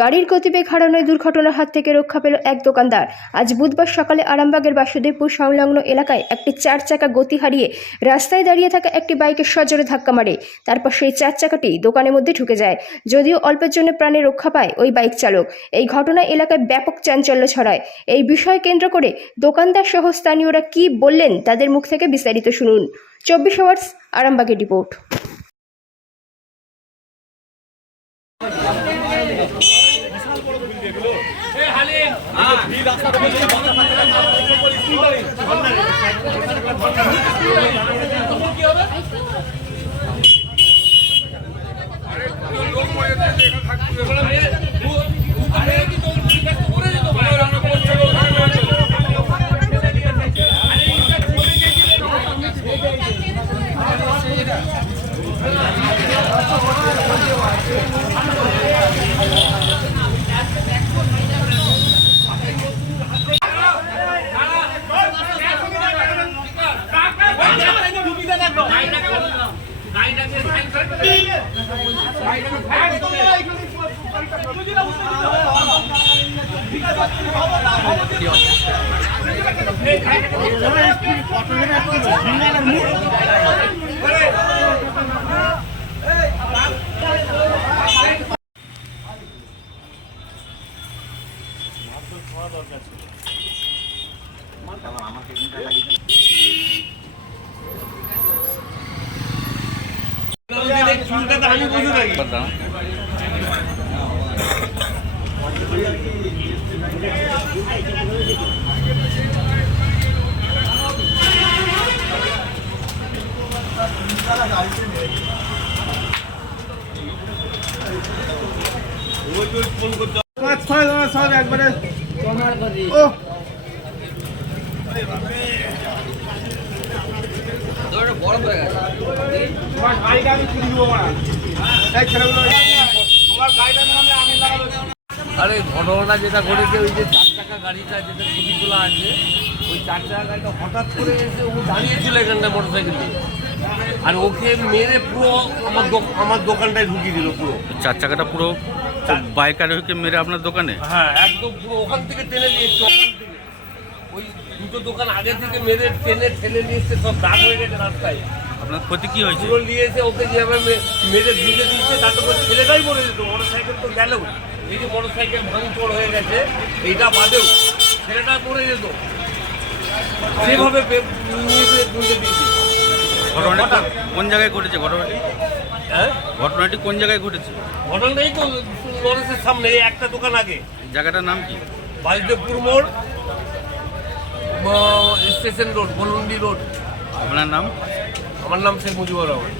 গাড়ির গতিবেগ হারানোয় দুর্ঘটনার হাত থেকে রক্ষা পেল এক দোকানদার। আজ বুধবার সকালে আরামবাগের বাসুদেবপুর সংলগ্ন এলাকায় একটি 4 চাকা গতি হারিয়ে রাস্তায় দাঁড়িয়ে থাকা একটি বাইকে সজোরে ধাক্কা মারে। তারপর সেই 4 চাকাটি দোকানের মধ্যে ঢুকে যায়। যদিও অল্পের জন্য প্রাণে রক্ষা পায় ওই বাইক চালক। এই ঘটনায় এলাকায় ব্যাপক চাঞ্চল্য ছড়ায়। এই বিষয় কেন্দ্র করে দোকানদার সহ স্থানীয়রা কি বললেন তাদের মুখ থেকে বিস্তারিত শুনুন। 24 আওয়ার্স আরামবাগের রিপোর্ট। আরে ঘটনাটা যেটা ঘটেছে ওই যে 4 চাকা গাড়িটা যেটা ছবি তোলা আছে, ওই 4 চাকা গাড়িটা হঠাৎ করে এসে ও দাঁড়িয়েছিল এখানটায় মোটরসাইকেল নিয়ে, আর ওকে মেরে পুরো আমার দোকানটায় ঢুকিয়ে দিল পুরো। 4 চাকাটা পুরো বাইকার হয়ে মেরে আপনার দোকানে? হ্যাঁ, একদম পুরো ওখান থেকে টেনে নিয়ে এসছে। ওখান থেকে ওই দুটো দোকান আগে থেকে মেরে টেনে ঠেলে নিয়ে এসছে, সব দাগ হয়ে গেছে রাস্তায়। আপনার ক্ষতি কি হয়েছে? পুরো নিয়ে এসে ওকে যেভাবে মেরে ঢুকে দিচ্ছে, তাতে করে ছেলেটাই মরে যেত। মোটরসাইকেল তো গেলেও, এই যে মোটরসাইকেল ভাঙচুর হয়ে গেছে এইটা বাদেও ছেলেটা মরে যেত। সেভাবে ঘটনাটা কোন জায়গায় ঘটেছে? ঘটনাটি হ্যাঁ, ঘটনাটি কোন জায়গায় ঘটেছে? ঘটনাটাই তো লরেন্সের সামনে, এই একটা দোকান আগে। জায়গাটার নাম কি? বাসুদেবপুর মোড়, স্টেশন রোড, বলুন্ডি রোড। আপনার নাম? আমার নাম শেখ মুজিবুর রহমান।